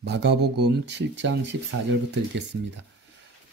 마가복음 7장 14절부터 읽겠습니다.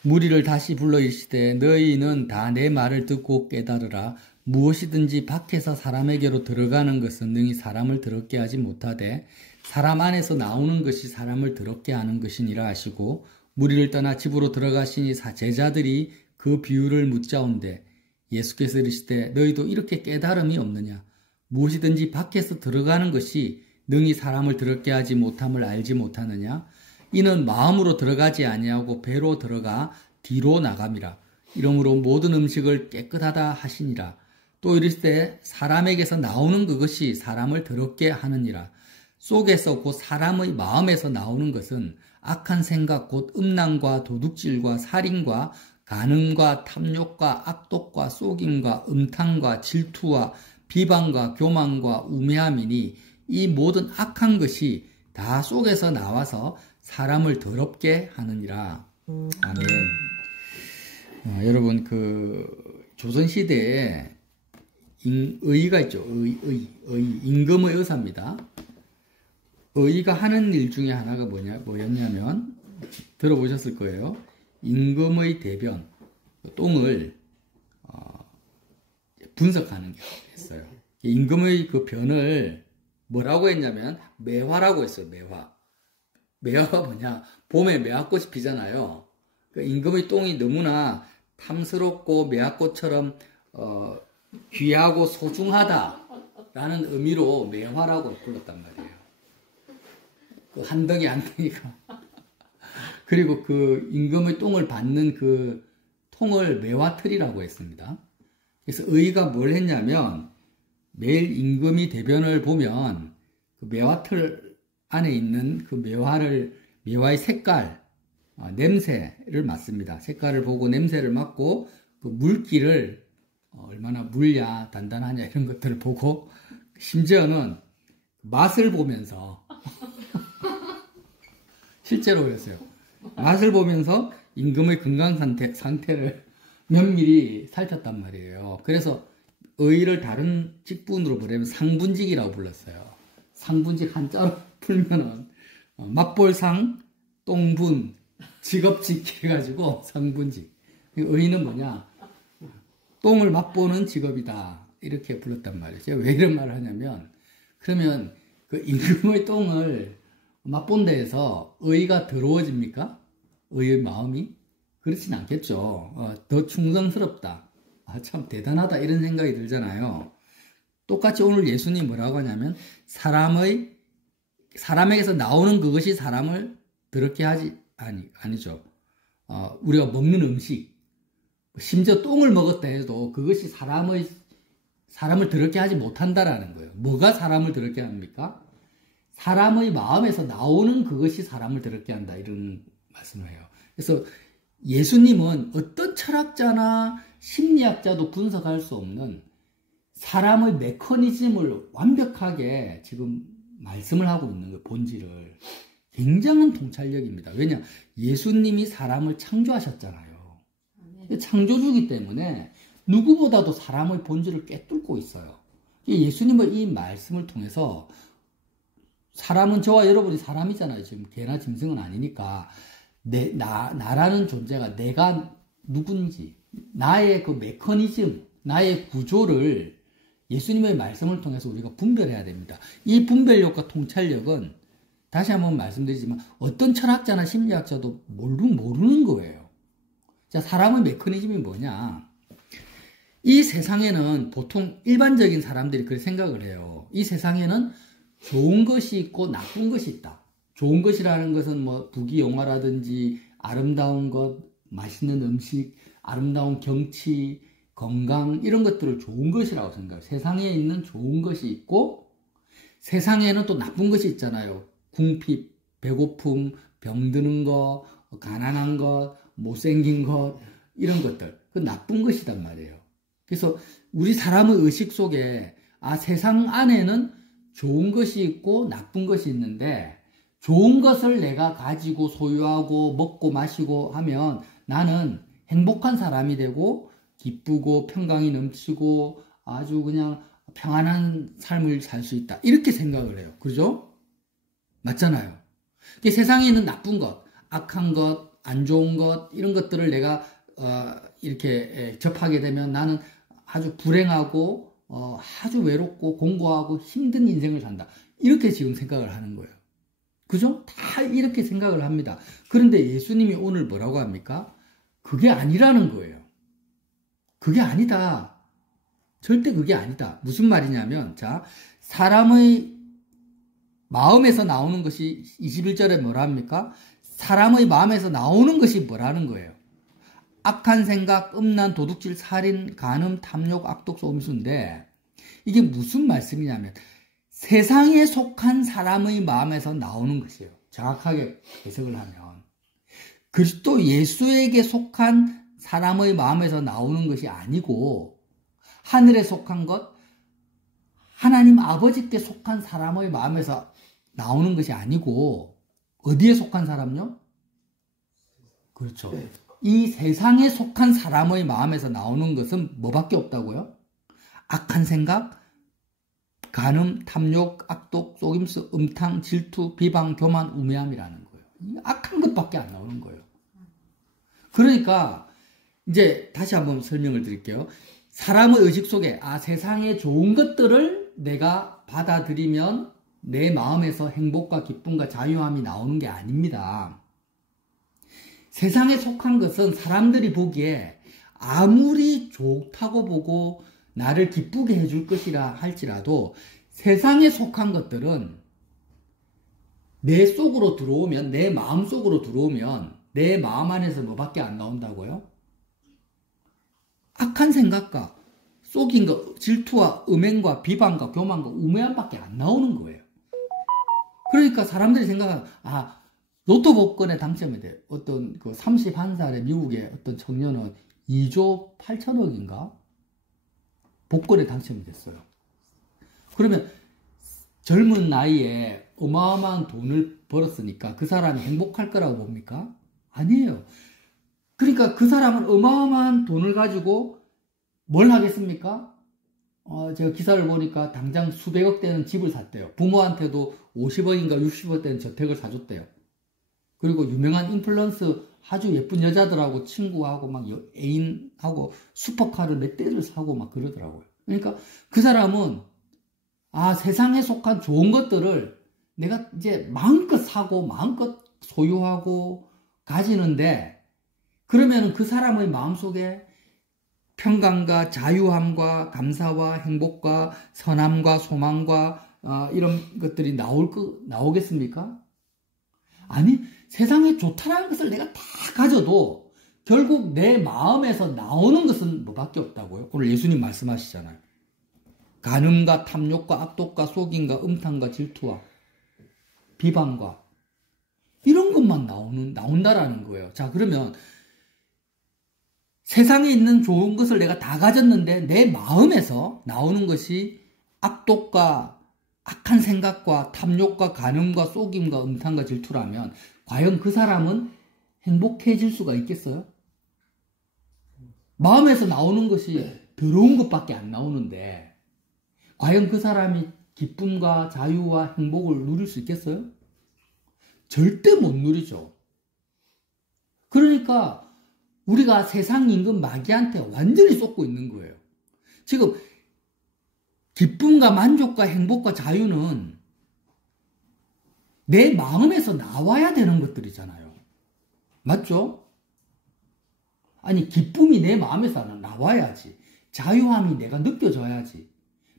무리를 다시 불러 이르시되 너희는 다 내 말을 듣고 깨달으라. 무엇이든지 밖에서 사람에게로 들어가는 것은 능히 사람을 더럽게 하지 못하되 사람 안에서 나오는 것이 사람을 더럽게 하는 것이니라 하시고, 무리를 떠나 집으로 들어가시니 제자들이 그 비유를 묻자온대 예수께서 이르시되 너희도 이렇게 깨달음이 없느냐? 무엇이든지 밖에서 들어가는 것이 능히 사람을 더럽게 하지 못함을 알지 못하느냐? 이는 마음으로 들어가지 아니하고 배로 들어가 뒤로 나감이라. 이러므로 모든 음식을 깨끗하다 하시니라. 또 이르시되 사람에게서 나오는 그것이 사람을 더럽게 하느니라. 속에서 곧 사람의 마음에서 나오는 것은 악한 생각 곧 음란과 도둑질과 살인과 간음과 탐욕과 악독과 속임과 음탕과 질투와 비방과 교만과 우매함이니 이 모든 악한 것이 다 속에서 나와서 사람을 더럽게 하느니라. 아멘. 여러분, 조선시대에 의가 있죠. 임금의 의사입니다. 의가 하는 일 중에 하나가 뭐였냐면, 들어보셨을 거예요. 임금의 대변, 똥을 분석하는 게 있어요. 임금의 그 변을 뭐라고 했냐면 매화라고 했어요. 매화가 뭐냐? 봄에 매화꽃이 피잖아요. 그러니까 임금의 똥이 너무나 탐스럽고 매화꽃처럼 귀하고 소중하다라는 의미로 매화라고 불렀단 말이에요. 그 한 덩이가. 그리고 그 임금의 똥을 받는 그 통을 매화틀이라고 했습니다. 그래서 의가 뭘 했냐면 매일 임금이 대변을 보면 그 매화틀 안에 있는 그 매화의 색깔, 냄새를 맡습니다. 색깔을 보고 냄새를 맡고 그 물기를 얼마나 물냐, 단단하냐 이런 것들을 보고, 심지어는 맛을 보면서 실제로 그랬어요. 맛을 보면서 임금의 건강 상태를 면밀히 살폈단 말이에요. 그래서 의를 다른 직분으로 부르면 상분직이라고 불렀어요. 상분직 한자로 풀면은 맛볼상, 똥분, 직업직 해가지고 상분직. 의는 뭐냐? 똥을 맛보는 직업이다. 이렇게 불렀단 말이죠. 왜 이런 말을 하냐면, 그러면 그 임금의 똥을 맛본 데에서 의가 더러워집니까? 의의 마음이? 그렇진 않겠죠. 더 충성스럽다. 참 대단하다. 이런 생각이 들잖아요. 똑같이 오늘 예수님이 뭐라고 하냐면, 사람에게서 나오는 그것이 사람을 더럽게 하지, 아니죠. 우리가 먹는 음식, 심지어 똥을 먹었다 해도 그것이 사람을 더럽게 하지 못한다라는 거예요. 뭐가 사람을 더럽게 합니까? 사람의 마음에서 나오는 그것이 사람을 더럽게 한다. 이런 말씀을 해요. 그래서 예수님은 어떤 철학자나 심리학자도 분석할 수 없는 사람의 메커니즘을 완벽하게 지금 말씀을 하고 있는 거예요. 본질을. 굉장한 통찰력입니다. 왜냐? 예수님이 사람을 창조하셨잖아요. 창조주기 때문에 누구보다도 사람의 본질을 꿰뚫고 있어요. 예수님의 이 말씀을 통해서 사람은, 저와 여러분이 사람이잖아요. 지금 개나 짐승은 아니니까 나라는 존재가 내가 누군지, 나의 그 메커니즘, 나의 구조를 예수님의 말씀을 통해서 우리가 분별해야 됩니다. 이 분별력과 통찰력은 다시 한번 말씀드리지만 어떤 철학자나 심리학자도 모르는 거예요. 자, 사람의 메커니즘이 뭐냐? 이 세상에는 보통 일반적인 사람들이 그렇게 생각을 해요. 이 세상에는 좋은 것이 있고 나쁜 것이 있다. 좋은 것이라는 것은 뭐 부귀영화라든지 아름다운 것, 맛있는 음식, 아름다운 경치, 건강, 이런 것들을 좋은 것이라고 생각해요. 세상에 있는 좋은 것이 있고 세상에는 또 나쁜 것이 있잖아요. 궁핍, 배고픔, 병드는 것, 가난한 것, 못생긴 것, 이런 것들. 그 나쁜 것이단 말이에요. 그래서 우리 사람의 의식 속에 세상 안에는 좋은 것이 있고 나쁜 것이 있는데, 좋은 것을 내가 가지고 소유하고 먹고 마시고 하면 나는 행복한 사람이 되고 기쁘고 평강이 넘치고 아주 그냥 평안한 삶을 살 수 있다. 이렇게 생각을 해요. 그죠? 맞잖아요. 이 세상에 있는 나쁜 것, 악한 것, 안 좋은 것, 이런 것들을 내가 이렇게 접하게 되면 나는 아주 불행하고 아주 외롭고 공고하고 힘든 인생을 산다. 이렇게 지금 생각을 하는 거예요. 그죠? 다 이렇게 생각을 합니다. 그런데 예수님이 오늘 뭐라고 합니까? 그게 아니라는 거예요. 그게 아니다. 절대 그게 아니다. 무슨 말이냐면, 자, 사람의 마음에서 나오는 것이 21절에 뭐라 합니까? 사람의 마음에서 나오는 것이 뭐라는 거예요? 악한 생각, 음란, 도둑질, 살인, 간음, 탐욕, 악독, 소음수인데 이게 무슨 말씀이냐면 세상에 속한 사람의 마음에서 나오는 것이에요. 정확하게 해석을 하면 그리스도 예수에게 속한 사람의 마음에서 나오는 것이 아니고 하늘에 속한 것, 하나님 아버지께 속한 사람의 마음에서 나오는 것이 아니고 어디에 속한 사람요? 그렇죠. 이 세상에 속한 사람의 마음에서 나오는 것은 뭐밖에 없다고요? 악한 생각, 간음, 탐욕, 악독, 속임수, 음탕, 질투, 비방, 교만, 우매함이라는 거예요. 악한 것밖에 안 나오는 거예요. 그러니까 이제 다시 한번 설명을 드릴게요. 사람의 의식 속에 세상에 좋은 것들을 내가 받아들이면 내 마음에서 행복과 기쁨과 자유함이 나오는 게 아닙니다. 세상에 속한 것은 사람들이 보기에 아무리 좋다고 보고 나를 기쁘게 해줄 것이라 할지라도 세상에 속한 것들은 내 속으로 들어오면, 내 마음 속으로 들어오면 내 마음 안에서 뭐밖에 안 나온다고요? 악한 생각과 속인 것, 질투와 음행과 비방과 교만과 우매함밖에 안 나오는 거예요. 그러니까 사람들이 생각하는 로또 복권에 당첨이 돼. 어떤 그 31살의 미국의 어떤 청년은 2조 8천억인가? 복권에 당첨이 됐어요. 그러면 젊은 나이에 어마어마한 돈을 벌었으니까 그 사람이 행복할 거라고 봅니까? 아니에요. 그러니까 그 사람은 어마어마한 돈을 가지고 뭘 하겠습니까? 제가 기사를 보니까 당장 수백억 대는 집을 샀대요. 부모한테도 50억인가 60억 대는 저택을 사줬대요. 그리고 유명한 인플루언서 아주 예쁜 여자들하고 친구하고 막 애인하고 슈퍼카를 몇 대를 사고 막 그러더라고요. 그러니까 그 사람은 세상에 속한 좋은 것들을 내가 이제 마음껏 사고 마음껏 소유하고 가지는데 그러면 그 사람의 마음속에 평강과 자유함과 감사와 행복과 선함과 소망과 이런 것들이 나오겠습니까? 아니, 세상에 좋다라는 것을 내가 다 가져도 결국 내 마음에서 나오는 것은 뭐밖에 없다고요? 오늘 예수님 말씀하시잖아요. 간음과 탐욕과 악독과 속임과 음탕과 질투와 비방과 이런 것만 나온다라는 거예요. 자, 그러면 세상에 있는 좋은 것을 내가 다 가졌는데 내 마음에서 나오는 것이 악독과 악한 생각과 탐욕과 간음과 속임과 음탕과 질투라면 과연 그 사람은 행복해질 수가 있겠어요? 마음에서 나오는 것이 더러운 것밖에 안 나오는데 과연 그 사람이 기쁨과 자유와 행복을 누릴 수 있겠어요? 절대 못 누리죠. 그러니까 우리가 세상 임금 마귀한테 완전히 쏟고 있는 거예요. 지금 기쁨과 만족과 행복과 자유는 내 마음에서 나와야 되는 것들이잖아요. 맞죠? 아니, 기쁨이 내 마음에서 나와야지. 자유함이 내가 느껴져야지.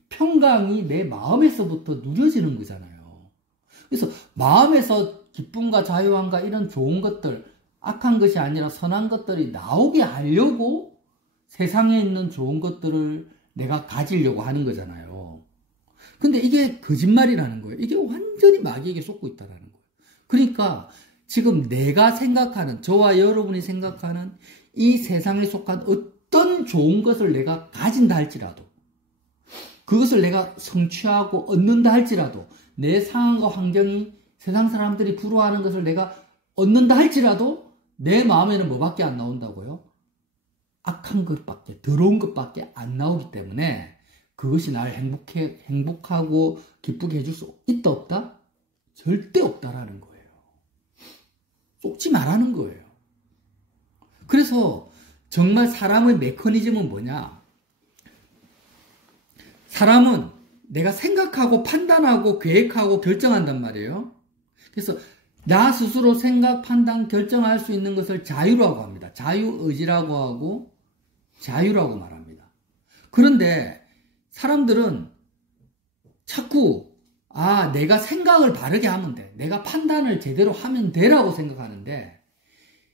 평강이 내 마음에서부터 누려지는 거잖아요. 그래서 마음에서 기쁨과 자유함과 이런 좋은 것들, 악한 것이 아니라 선한 것들이 나오게 하려고 세상에 있는 좋은 것들을 내가 가지려고 하는 거잖아요. 근데 이게 거짓말이라는 거예요. 이게 완전히 마귀에게 속고 있다는 거예요. 그러니까 지금 내가 생각하는, 저와 여러분이 생각하는 이 세상에 속한 어떤 좋은 것을 내가 가진다 할지라도, 그것을 내가 성취하고 얻는다 할지라도, 내 상황과 환경이 세상 사람들이 부러워하는 것을 내가 얻는다 할지라도 내 마음에는 뭐밖에 안 나온다고요? 악한 것밖에, 더러운 것밖에 안 나오기 때문에 그것이 나를 행복하고 기쁘게 해줄 수 있다 없다? 절대 없다라는 거예요. 쏟지 말라는 거예요. 그래서 정말 사람의 메커니즘은 뭐냐? 사람은 내가 생각하고 판단하고 계획하고 결정한단 말이에요. 그래서 나 스스로 생각, 판단, 결정할 수 있는 것을 자유라고 합니다. 자유의지라고 하고 자유라고 말합니다. 그런데 사람들은 자꾸 내가 생각을 바르게 하면 돼. 내가 판단을 제대로 하면 돼라고 생각하는데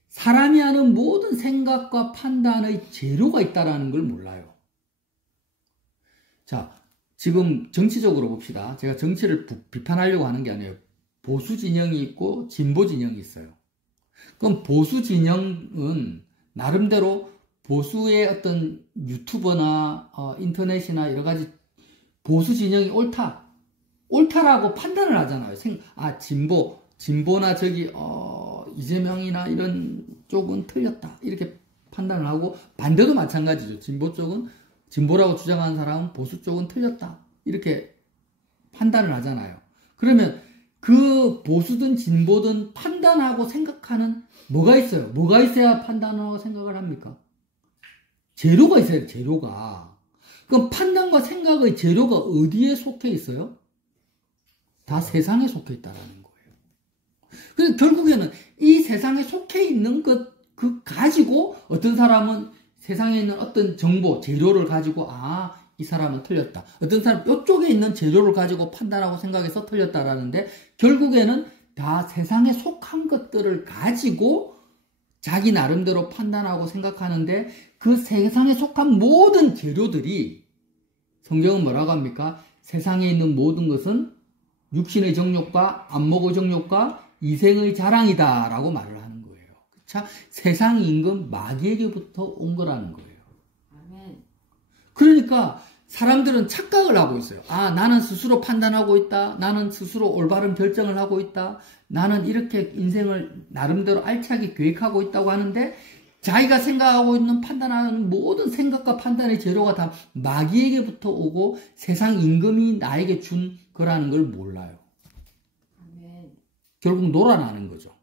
사람이 하는 모든 생각과 판단의 재료가 있다는 걸 몰라요. 자, 지금 정치적으로 봅시다. 제가 정치를 비판하려고 하는 게 아니에요. 보수 진영이 있고 진보 진영이 있어요. 그럼 보수 진영은 나름대로 보수의 어떤 유튜버나 인터넷이나 여러 가지 보수 진영이 옳다라고 판단을 하잖아요. 진보나 이재명이나 이런 쪽은 틀렸다 이렇게 판단을 하고, 반대도 마찬가지죠. 진보 쪽은 진보라고 주장하는 사람은 보수 쪽은 틀렸다 이렇게 판단을 하잖아요. 그러면 그 보수든 진보든 판단하고 생각하는 뭐가 있어요? 뭐가 있어야 판단하고 생각을 합니까? 재료가 있어야 돼요. 재료가. 그럼 판단과 생각의 재료가 어디에 속해 있어요? 다 세상에 속해 있다는 거예요. 그래서 결국에는 이 세상에 속해 있는 것 가지고 어떤 사람은 세상에 있는 어떤 정보, 재료를 가지고 이 사람은 틀렸다. 어떤 사람 이쪽에 있는 재료를 가지고 판단하고 생각해서 틀렸다라는데 결국에는 다 세상에 속한 것들을 가지고 자기 나름대로 판단하고 생각하는데 그 세상에 속한 모든 재료들이 성경은 뭐라고 합니까? 세상에 있는 모든 것은 육신의 정욕과 안목의 정욕과 이생의 자랑이다 라고 말을 하는 거예요. 자, 세상 임금 마귀에게부터 온 거라는 거예요. 아멘. 그러니까 사람들은 착각을 하고 있어요. 나는 스스로 판단하고 있다. 나는 스스로 올바른 결정을 하고 있다. 나는 이렇게 인생을 나름대로 알차게 계획하고 있다고 하는데 자기가 생각하고 있는 판단하는 모든 생각과 판단의 재료가 다 마귀에게부터 오고 세상 임금이 나에게 준 거라는 걸 몰라요. 아멘. 결국 놀아나는 거죠.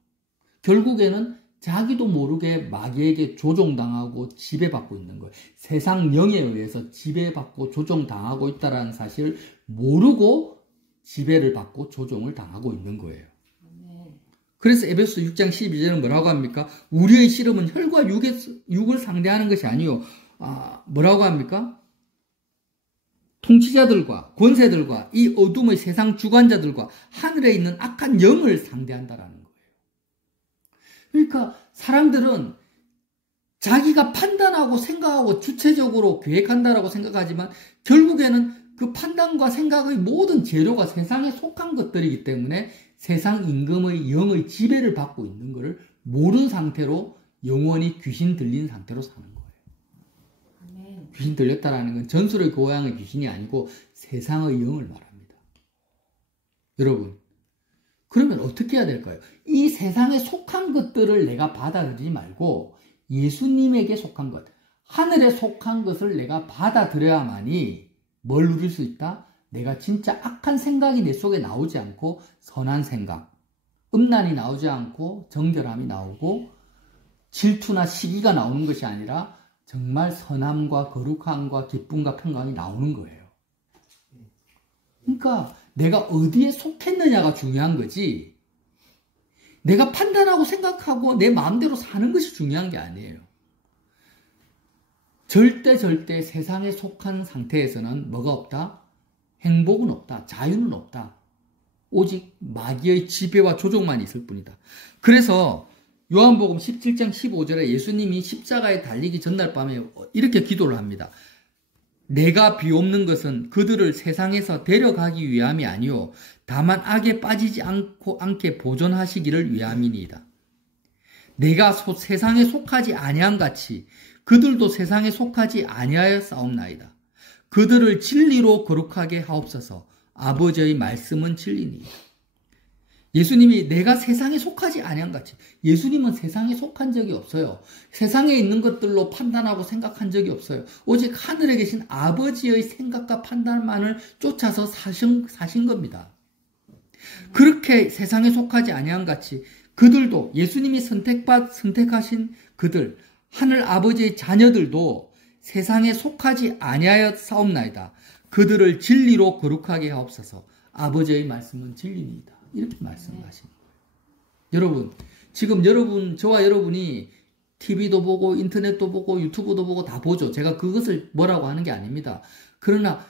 결국에는 자기도 모르게 마귀에게 조종당하고 지배받고 있는 거예요. 세상 영에 의해서 지배받고 조종당하고 있다는 사실을 모르고 지배를 받고 조종을 당하고 있는 거예요. 그래서 에베소 6장 12절은 뭐라고 합니까? 우리의 씨름은 혈과 육을 상대하는 것이 아니요. 뭐라고 합니까? 통치자들과 권세들과 이 어둠의 세상 주관자들과 하늘에 있는 악한 영을 상대한다라는 거예요. 그러니까 사람들은 자기가 판단하고 생각하고 주체적으로 계획한다라고 생각하지만 결국에는 그 판단과 생각의 모든 재료가 세상에 속한 것들이기 때문에 세상 임금의 영의 지배를 받고 있는 것을 모르는 상태로 영원히 귀신 들린 상태로 사는 거예요. 아멘. 귀신 들렸다라는 건 전술의 고향의 귀신이 아니고 세상의 영을 말합니다. 여러분, 그러면 어떻게 해야 될까요? 이 세상에 속한 것들을 내가 받아들이지 말고 예수님에게 속한 것, 하늘에 속한 것을 내가 받아들여야만이 뭘 누릴 수 있다? 내가 진짜 악한 생각이 내 속에 나오지 않고 선한 생각, 음란이 나오지 않고 정결함이 나오고 질투나 시기가 나오는 것이 아니라 정말 선함과 거룩함과 기쁨과 평강이 나오는 거예요. 그러니까 내가 어디에 속했느냐가 중요한 거지 내가 판단하고 생각하고 내 마음대로 사는 것이 중요한 게 아니에요. 절대 세상에 속한 상태에서는 뭐가 없다? 행복은 없다. 자유는 없다. 오직 마귀의 지배와 조종만 있을 뿐이다. 그래서 요한복음 17장 15절에 예수님이 십자가에 달리기 전날 밤에 이렇게 기도를 합니다. 내가 비옵는 것은 그들을 세상에서 데려가기 위함이 아니요 다만 악에 빠지지 않게 보존하시기를 위함이니이다. 내가 세상에 속하지 아니함 같이 그들도 세상에 속하지 아니하여 싸움나이다. 그들을 진리로 거룩하게 하옵소서. 아버지의 말씀은 진리니이다. 예수님이 내가 세상에 속하지 아니함 같이, 예수님은 세상에 속한 적이 없어요. 세상에 있는 것들로 판단하고 생각한 적이 없어요. 오직 하늘에 계신 아버지의 생각과 판단만을 쫓아서 사신 겁니다. 그렇게 세상에 속하지 아니함 같이 그들도 예수님이 선택하신 그들 하늘 아버지의 자녀들도 세상에 속하지 아니하여 싸움나이다. 그들을 진리로 거룩하게 하옵소서. 아버지의 말씀은 진리입니다. 이렇게 말씀하십니다. 여러분, 지금 저와 여러분이 TV도 보고 인터넷도 보고 유튜브도 보고 다 보죠. 제가 그것을 뭐라고 하는 게 아닙니다. 그러나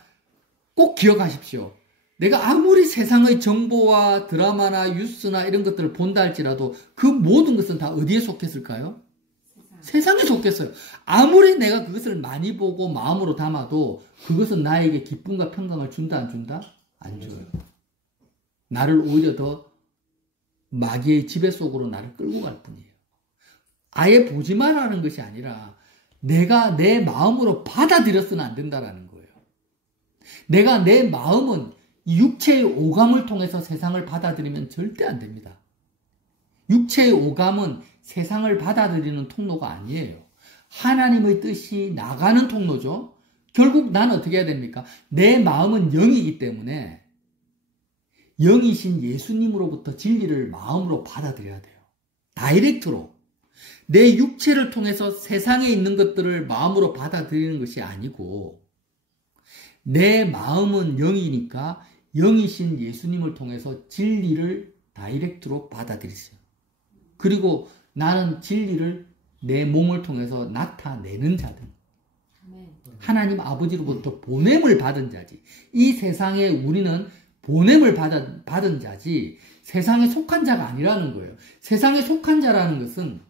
꼭 기억하십시오. 내가 아무리 세상의 정보와 드라마나 뉴스나 이런 것들을 본다 할지라도 그 모든 것은 다 어디에 속했을까요? 세상에 속했어요. 아무리 내가 그것을 많이 보고 마음으로 담아도 그것은 나에게 기쁨과 평강을 준다 안 준다? 안 줘요. 나를 오히려 더 마귀의 지배 속으로 나를 끌고 갈 뿐이에요. 아예 보지 말라는 것이 아니라 내가 내 마음으로 받아들여서는 안 된다라는 거예요. 내가 내 마음은 육체의 오감을 통해서 세상을 받아들이면 절대 안 됩니다. 육체의 오감은 세상을 받아들이는 통로가 아니에요. 하나님의 뜻이 나가는 통로죠. 결국 나는 어떻게 해야 됩니까? 내 마음은 영이기 때문에 영이신 예수님으로부터 진리를 마음으로 받아들여야 돼요. 다이렉트로. 내 육체를 통해서 세상에 있는 것들을 마음으로 받아들이는 것이 아니고 내 마음은 영이니까 영이신 예수님을 통해서 진리를 다이렉트로 받아들이세요. 그리고 나는 진리를 내 몸을 통해서 나타내는 자들. 하나님 아버지로부터 보냄을 받은 자지. 이 세상에 우리는 보냄을 받은 자지 세상에 속한 자가 아니라는 거예요. 세상에 속한 자라는 것은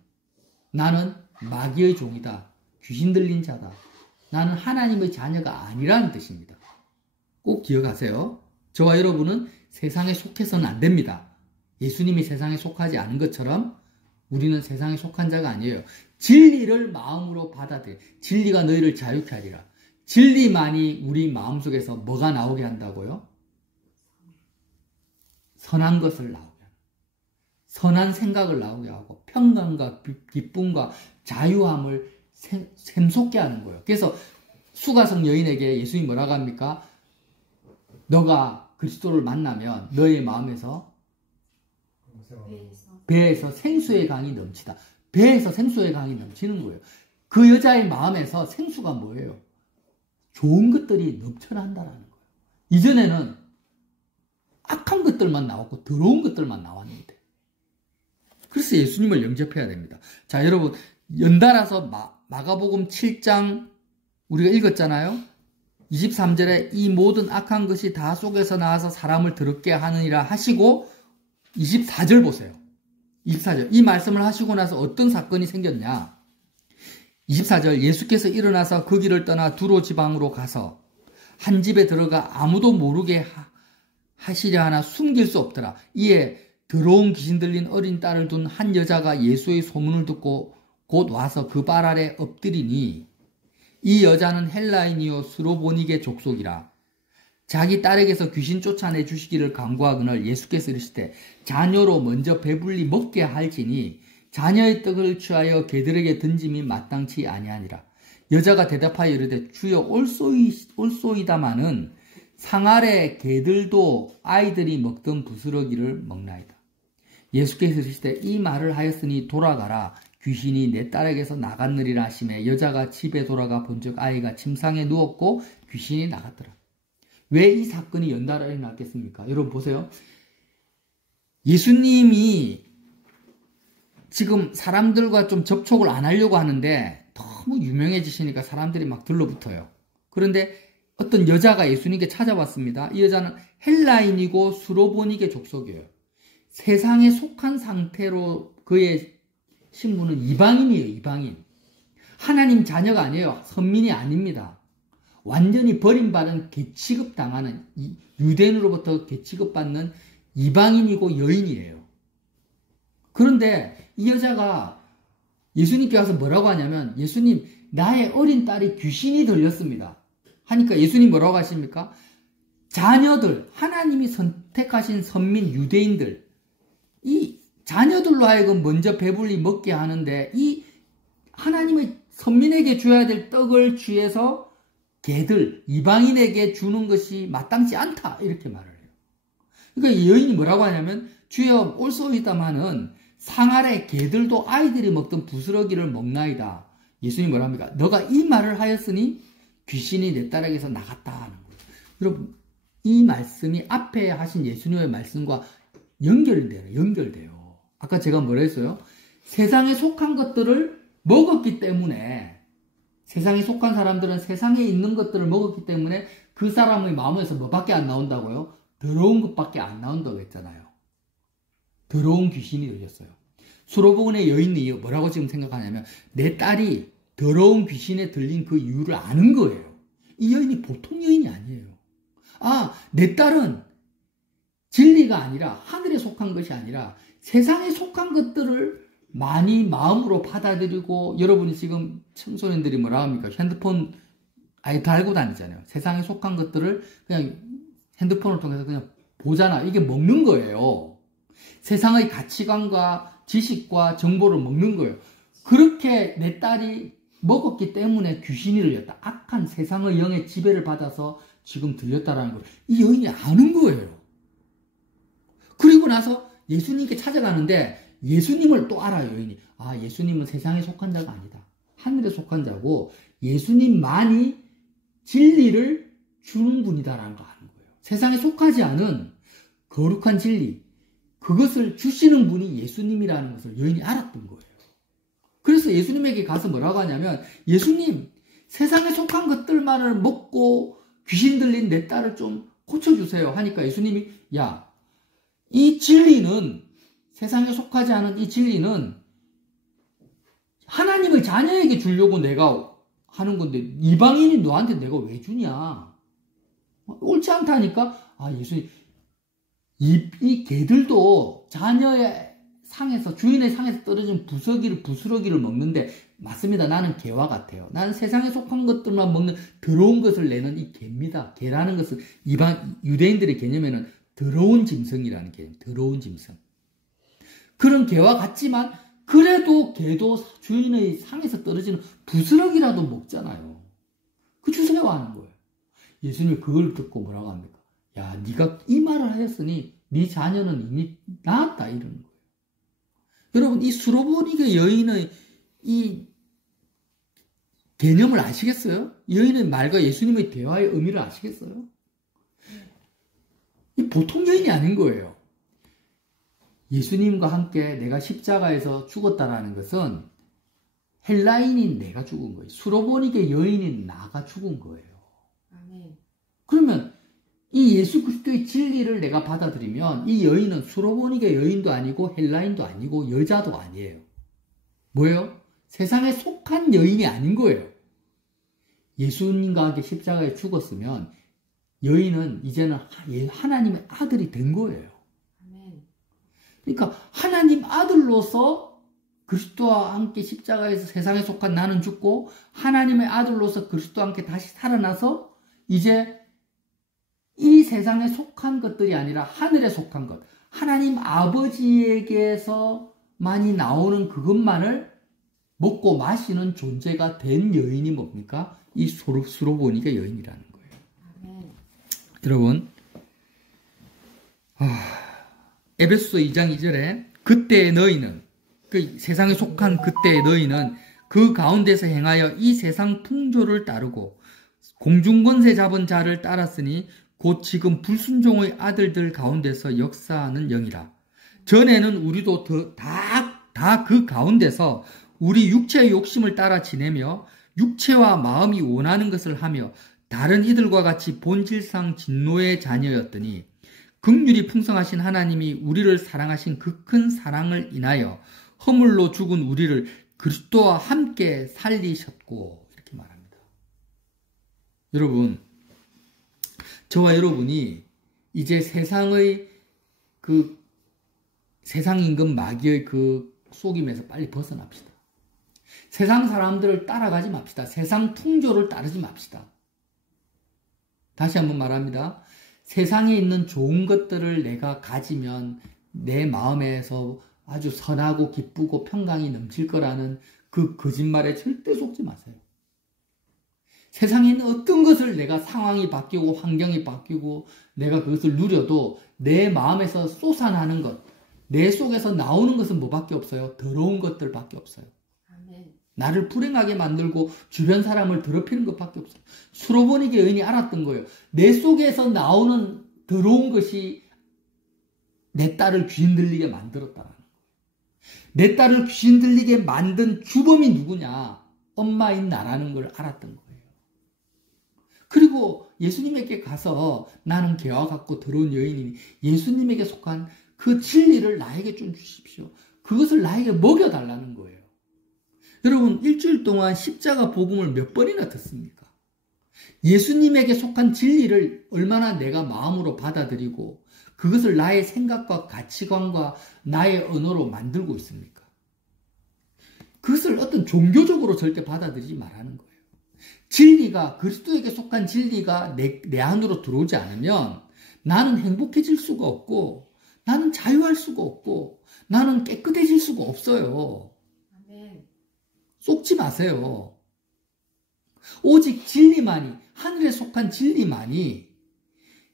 나는 마귀의 종이다. 귀신 들린 자다. 나는 하나님의 자녀가 아니라는 뜻입니다. 꼭 기억하세요. 저와 여러분은 세상에 속해서는 안 됩니다. 예수님이 세상에 속하지 않은 것처럼 우리는 세상에 속한 자가 아니에요. 진리를 마음으로 받아들여. 진리가 너희를 자유케 하리라. 진리만이 우리 마음속에서 뭐가 나오게 한다고요? 선한 것을 나오게 하고 선한 생각을 나오게 하고 평강과 기쁨과 자유함을 샘솟게 하는 거예요. 그래서 수가성 여인에게 예수님이 뭐라고 합니까? 너가 그리스도를 만나면 너의 마음에서 배에서 생수의 강이 넘치다. 배에서 생수의 강이 넘치는 거예요. 그 여자의 마음에서 생수가 뭐예요? 좋은 것들이 넘쳐난다라는 거예요. 이전에는 악한 것들만 나왔고 더러운 것들만 나왔는데. 그래서 예수님을 영접해야 됩니다. 자, 여러분 연달아서 마가복음 7장 우리가 읽었잖아요. 23절에 이 모든 악한 것이 다 속에서 나와서 사람을 더럽게 하느니라 하시고 24절 보세요. 24절 이 말씀을 하시고 나서 어떤 사건이 생겼냐. 24절 예수께서 일어나서 그 길을 떠나 두로 지방으로 가서 한 집에 들어가 아무도 모르게 하시려 하나 숨길 수 없더라. 이에 더러운 귀신 들린 어린 딸을 둔 한 여자가 예수의 소문을 듣고 곧 와서 그 발 아래 엎드리니 이 여자는 헬라인이요 스로보닉의 족속이라. 자기 딸에게서 귀신 쫓아내 주시기를 간구하거늘 예수께서 이르시되 자녀로 먼저 배불리 먹게 할지니 자녀의 떡을 취하여 개들에게 던짐이 마땅치 아니하니라. 여자가 대답하여 이르되 주여 올소이다마는 상 아래 개들도 아이들이 먹던 부스러기를 먹나이다. 예수께서 이르시되 이 말을 하였으니 돌아가라. 귀신이 내 딸에게서 나갔느리라 하시매 여자가 집에 돌아가 본즉 아이가 침상에 누웠고 귀신이 나갔더라. 왜 이 사건이 연달아 일어났겠습니까? 여러분 보세요. 예수님이 지금 사람들과 좀 접촉을 안 하려고 하는데 너무 유명해지시니까 사람들이 막 들러붙어요. 그런데 어떤 여자가 예수님께 찾아왔습니다. 이 여자는 헬라인이고 수로보닉의 족속이에요. 세상에 속한 상태로 그의 신분은 이방인이에요. 이방인. 하나님 자녀가 아니에요. 선민이 아닙니다. 완전히 버림받은 개취급당하는 유대인으로부터 개취급받는 이방인이고 여인이에요. 그런데 이 여자가 예수님께 와서 뭐라고 하냐면 예수님 나의 어린 딸이 귀신이 들렸습니다. 하니까 예수님 뭐라고 하십니까? 자녀들 하나님이 선택하신 선민 유대인들 이 자녀들로 하여금 먼저 배불리 먹게 하는데 이 하나님의 선민에게 줘야 될 떡을 취해서 개들 이방인에게 주는 것이 마땅치 않다 이렇게 말을 해요. 그러니까 이 여인이 뭐라고 하냐면 주여 올소이다마는 상아래 개들도 아이들이 먹던 부스러기를 먹나이다. 예수님이 뭐라 합니까? 너가 이 말을 하였으니 귀신이 내 딸에게서 나갔다 하는 거예요. 여러분, 이 말씀이 앞에 하신 예수님의 말씀과 연결돼요. 아까 제가 뭐라 했어요? 세상에 속한 것들을 먹었기 때문에, 세상에 속한 사람들은 세상에 있는 것들을 먹었기 때문에 그 사람의 마음에서 뭐밖에 안 나온다고요? 더러운 것밖에 안 나온다고 했잖아요. 더러운 귀신이 들렸어요. 수로보은의 여인이 뭐라고 지금 생각하냐면, 내 딸이 더러운 귀신에 들린 그 이유를 아는 거예요. 이 여인이 보통 여인이 아니에요. 아, 내 딸은 진리가 아니라, 하늘에 속한 것이 아니라 세상에 속한 것들을 많이 마음으로 받아들이고, 여러분이 지금 청소년들이 뭐라 합니까? 핸드폰 아예 달고 다니잖아요. 세상에 속한 것들을 그냥 핸드폰을 통해서 그냥 보잖아. 이게 먹는 거예요. 세상의 가치관과 지식과 정보를 먹는 거예요. 그렇게 내 딸이 먹었기 때문에 귀신이 들렸다. 악한 세상의 영의 지배를 받아서 지금 들렸다라는 걸 이 여인이 아는 거예요. 그리고 나서 예수님께 찾아가는데 예수님을 또 알아요, 여인이. 아, 예수님은 세상에 속한 자가 아니다. 하늘에 속한 자고 예수님만이 진리를 주는 분이다라는 걸 아는 거예요. 세상에 속하지 않은 거룩한 진리, 그것을 주시는 분이 예수님이라는 것을 여인이 알았던 거예요. 그래서 예수님에게 가서 뭐라고 하냐면, 예수님, 세상에 속한 것들만을 먹고 귀신 들린 내 딸을 좀 고쳐주세요 하니까 예수님이, 야, 이 진리는, 세상에 속하지 않은 이 진리는 하나님의 자녀에게 주려고 내가 하는 건데 이방인이 너한테 내가 왜 주냐? 옳지 않다니까? 아, 예수님, 이 개들도 자녀의 상에서, 주인의 상에서 떨어진 부스러기를 먹는데, 맞습니다. 나는 개와 같아요. 나는 세상에 속한 것들만 먹는 더러운 것을 내는 이 개입니다. 개라는 것은 유대인들의 개념에는 더러운 짐승이라는 개념, 더러운 짐승. 그런 개와 같지만, 그래도 개도 주인의 상에서 떨어지는 부스러기라도 먹잖아요. 그 주세요 하는 거예요. 예수님이 그걸 듣고 뭐라고 합니까? 야, 네가 이 말을 하였으니 네 자녀는 이미 나았다, 이러는 거예요. 여러분, 이 수로보니게 여인의 이 개념을 아시겠어요? 여인의 말과 예수님의 대화의 의미를 아시겠어요? 이 보통 여인이 아닌 거예요. 예수님과 함께 내가 십자가에서 죽었다라는 것은 헬라인인 내가 죽은 거예요. 수로보니게 여인인 나가 죽은 거예요. 아멘. 그러면 이 예수 그리스도의 진리를 내가 받아들이면 이 여인은 수로보니게 여인도 아니고 헬라인도 아니고 여자도 아니에요. 뭐예요? 세상에 속한 여인이 아닌 거예요. 예수님과 함께 십자가에 죽었으면 여인은 이제는 하나님의 아들이 된 거예요. 그러니까 하나님 아들로서 그리스도와 함께 십자가에서 세상에 속한 나는 죽고, 하나님의 아들로서 그리스도와 함께 다시 살아나서 이제 이 세상에 속한 것들이 아니라 하늘에 속한 것, 하나님 아버지에게서 많이 나오는 그것만을 먹고 마시는 존재가 된 여인이 뭡니까? 이 수로보니게 여인이라는 거예요. 여러분, 에베소서 2장 2절에 그때의 너희는, 그 세상에 속한 그때의 너희는 그 가운데서 행하여 이 세상 풍조를 따르고 공중권세 잡은 자를 따랐으니 곧 지금 불순종의 아들들 가운데서 역사하는 영이라. 전에는 우리도 다 그 가운데서 우리 육체의 욕심을 따라 지내며 육체와 마음이 원하는 것을 하며 다른 이들과 같이 본질상 진노의 자녀였더니 긍휼이 풍성하신 하나님이 우리를 사랑하신 그 큰 사랑을 인하여 허물로 죽은 우리를 그리스도와 함께 살리셨고, 이렇게 말합니다. 여러분, 저와 여러분이 이제 세상의 세상 임금 마귀의 그 속임에서 빨리 벗어납시다. 세상 사람들을 따라가지 맙시다. 세상 풍조를 따르지 맙시다. 다시 한번 말합니다. 세상에 있는 좋은 것들을 내가 가지면 내 마음에서 아주 선하고 기쁘고 평강이 넘칠 거라는 그 거짓말에 절대 속지 마세요. 세상에 있는 어떤 것을 내가 상황이 바뀌고 환경이 바뀌고 내가 그것을 누려도 내 마음에서 솟아나는 것, 내 속에서 나오는 것은 뭐밖에 없어요? 더러운 것들밖에 없어요. 아멘. 나를 불행하게 만들고 주변 사람을 더럽히는 것밖에 없어요. 수로보니게 여인이 알았던 거예요. 내 속에서 나오는 더러운 것이 내 딸을 귀신 들리게 만들었다는 거예요. 내 딸을 귀신 들리게 만든 주범이 누구냐? 엄마인 나라는 걸 알았던 거예요. 그리고 예수님에게 가서 나는 개와 같고 더러운 여인이니 예수님에게 속한 그 진리를 나에게 좀 주십시오. 그것을 나에게 먹여달라는 거예요. 여러분, 일주일 동안 십자가 복음을 몇 번이나 듣습니까? 예수님에게 속한 진리를 얼마나 내가 마음으로 받아들이고 그것을 나의 생각과 가치관과 나의 언어로 만들고 있습니까? 그것을 어떤 종교적으로 절대 받아들이지 말라는 거예요. 진리가, 그리스도에게 속한 진리가 내 안으로 들어오지 않으면 나는 행복해질 수가 없고 나는 자유할 수가 없고 나는 깨끗해질 수가 없어요. 아멘. 속지 마세요. 오직 진리만이, 하늘에 속한 진리만이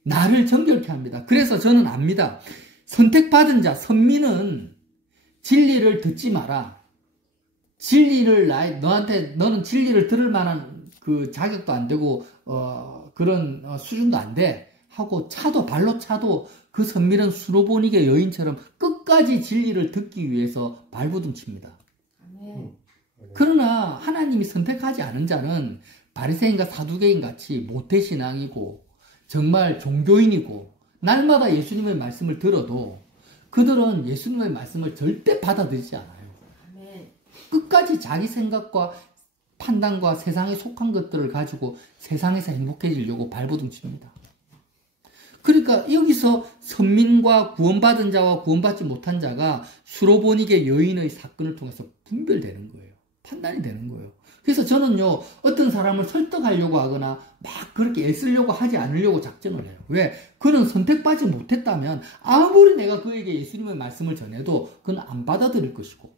나를 정결케 합니다. 그래서 저는 압니다. 선택받은 자, 선민은 진리를 듣지 마라. 진리를 너는 진리를 들을 만한 그 자격도 안 되고 그런 수준도 안 돼 하고 발로 차도 그 선민은 수로보니게 여인처럼 끝까지 진리를 듣기 위해서 발버둥 칩니다. 아멘. 그러나 하나님이 선택하지 않은 자는 바리새인과 사두개인 같이 모태신앙이고 정말 종교인이고 날마다 예수님의 말씀을 들어도 그들은 예수님의 말씀을 절대 받아들이지 않아요. 아멘. 끝까지 자기 생각과 판단과 세상에 속한 것들을 가지고 세상에서 행복해지려고 발버둥 칩니다. 그러니까 여기서 선민과 구원받은 자와 구원받지 못한 자가 수로보니게 여인의 사건을 통해서 분별되는 거예요. 판단이 되는 거예요. 그래서 저는요, 어떤 사람을 설득하려고 하거나 막 그렇게 애쓰려고 하지 않으려고 작전을 해요. 왜? 그는 선택받지 못했다면 아무리 내가 그에게 예수님의 말씀을 전해도 그는 안 받아들일 것이고,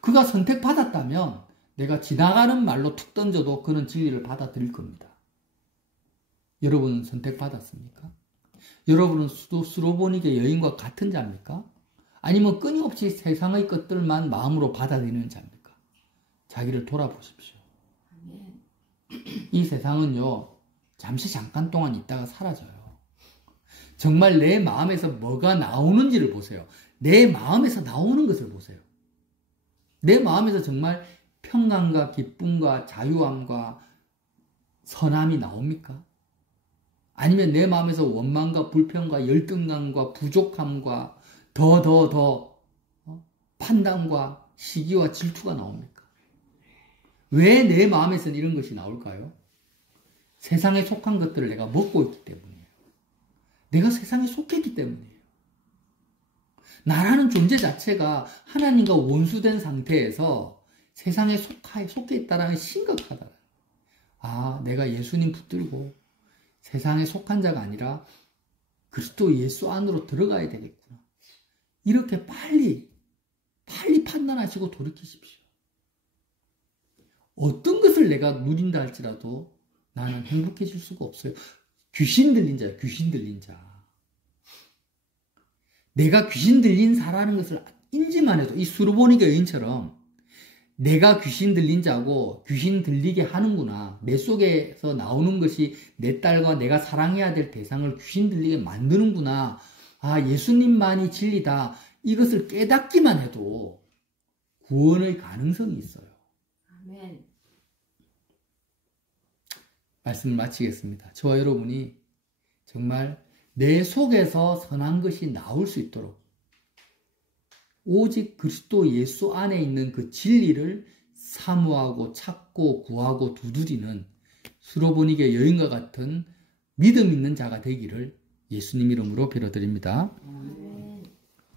그가 선택받았다면 내가 지나가는 말로 툭 던져도 그는 진리를 받아들일 겁니다. 여러분은 선택받았습니까? 여러분은 수로보니게 여인과 같은 자입니까? 아니면 끊임없이 세상의 것들만 마음으로 받아들이는 자입니까? 자기를 돌아보십시오. 아멘. 이 세상은요, 잠깐 동안 있다가 사라져요. 정말 내 마음에서 뭐가 나오는지를 보세요. 내 마음에서 나오는 것을 보세요. 내 마음에서 정말 평강과 기쁨과 자유함과 선함이 나옵니까? 아니면 내 마음에서 원망과 불평과 열등감과 부족함과 판단과 시기와 질투가 나옵니까? 왜 내 마음에서는 이런 것이 나올까요? 세상에 속한 것들을 내가 먹고 있기 때문이에요. 내가 세상에 속했기 때문이에요. 나라는 존재 자체가 하나님과 원수된 상태에서 세상에 속해 있다는 심각하다. 아, 내가 예수님 붙들고 세상에 속한 자가 아니라 그리스도 예수 안으로 들어가야 되겠구나. 이렇게 빨리 판단하시고 돌이키십시오. 어떤 것을 내가 누린다 할지라도 나는 행복해질 수가 없어요. 귀신 들린 자예요. 귀신 들린 자. 내가 귀신 들린 자라는 것을 인지만 해도 이 수로보니게 여인처럼 내가 귀신 들린 자고 귀신 들리게 하는구나. 내 속에서 나오는 것이 내 딸과 내가 사랑해야 될 대상을 귀신 들리게 만드는구나. 아, 예수님만이 진리다. 이것을 깨닫기만 해도 구원의 가능성이 있어요. 아멘. 말씀을 마치겠습니다. 저와 여러분이 정말 내 속에서 선한 것이 나올 수 있도록 오직 그리스도 예수 안에 있는 그 진리를 사모하고 찾고 구하고 두드리는 수로보니게 여인과 같은 믿음 있는 자가 되기를 예수님 이름으로 빌어드립니다. 아멘.